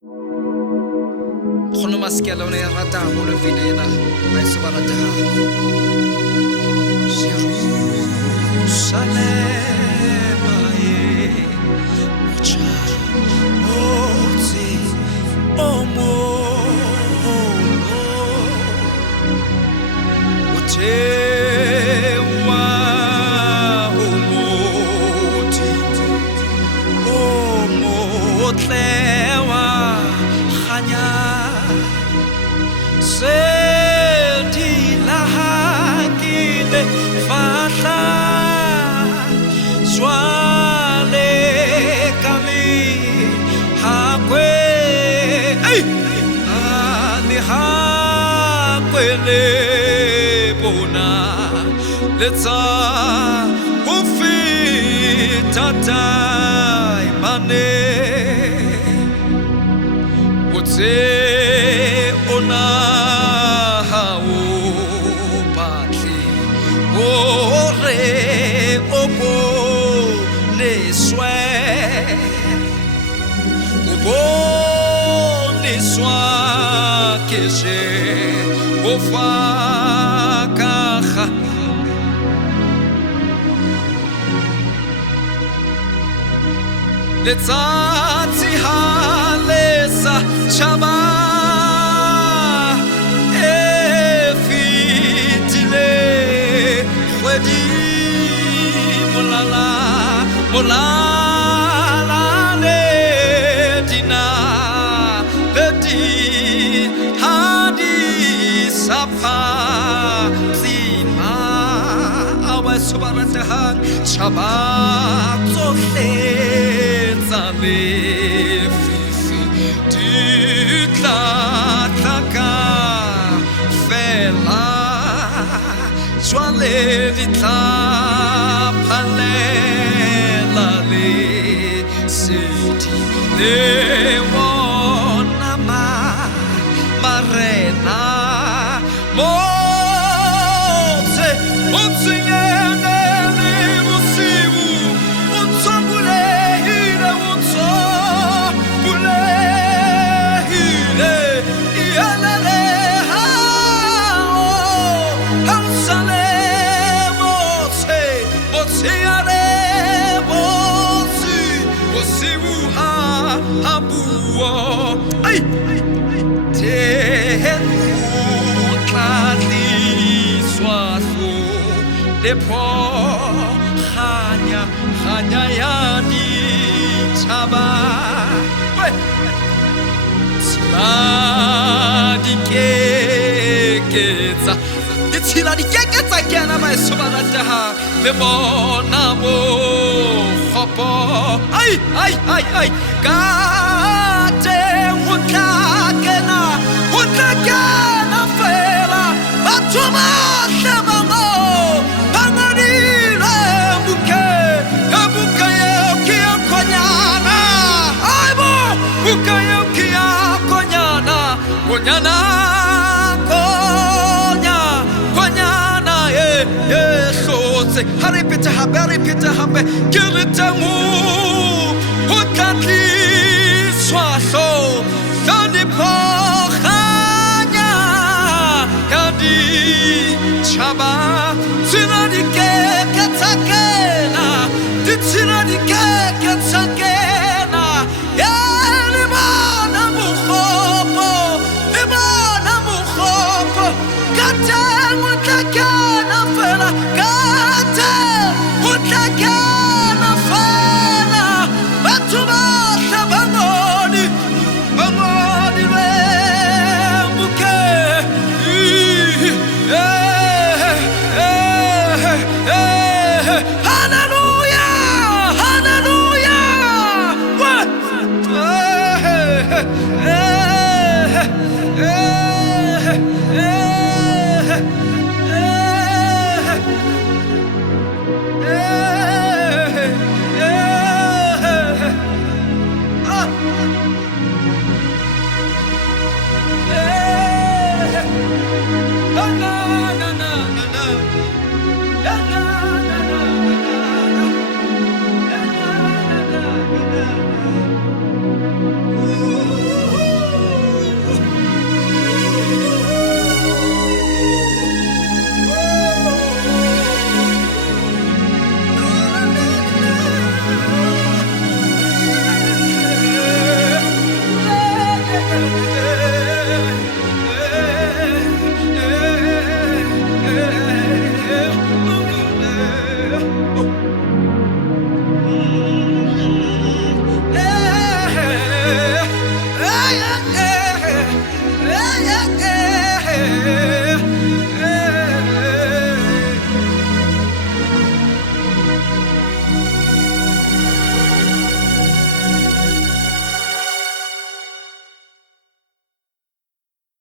Khono maskela ona ya rata haholo pina ena ba e se ba rata ha Jerusalem ucha oti omo utewa omoti omotlewa khanya seti lahakile fahla swale kami hakwe ali hakwe le bona letsa ufita taimane utse ona hao patli ore obo neswa keshe ofakaha letsatsi halesa chaba efitile khwedi molala le dina leti hadi sapa zima awa subaratahang chaba tsohle tsale fifi ditla tlaka fela jwale ditla palela le seti le wona marena motse utsingene le musibu utsambulehile utsambulehile iyalele hao hausale motse yare motsi musibu habuo ay Depo khanya ya di chaba di keketsa ditshila di keketsa kena ba sobalata ha le bona mo khopo ai ka te hutla kena fela batho ba hlaba mo Konyana sotse haripita habe kiritamu hutati swaso sani pokhanya yadi chaba sinadi keke takena ditsinadi keke takena Hallelujah!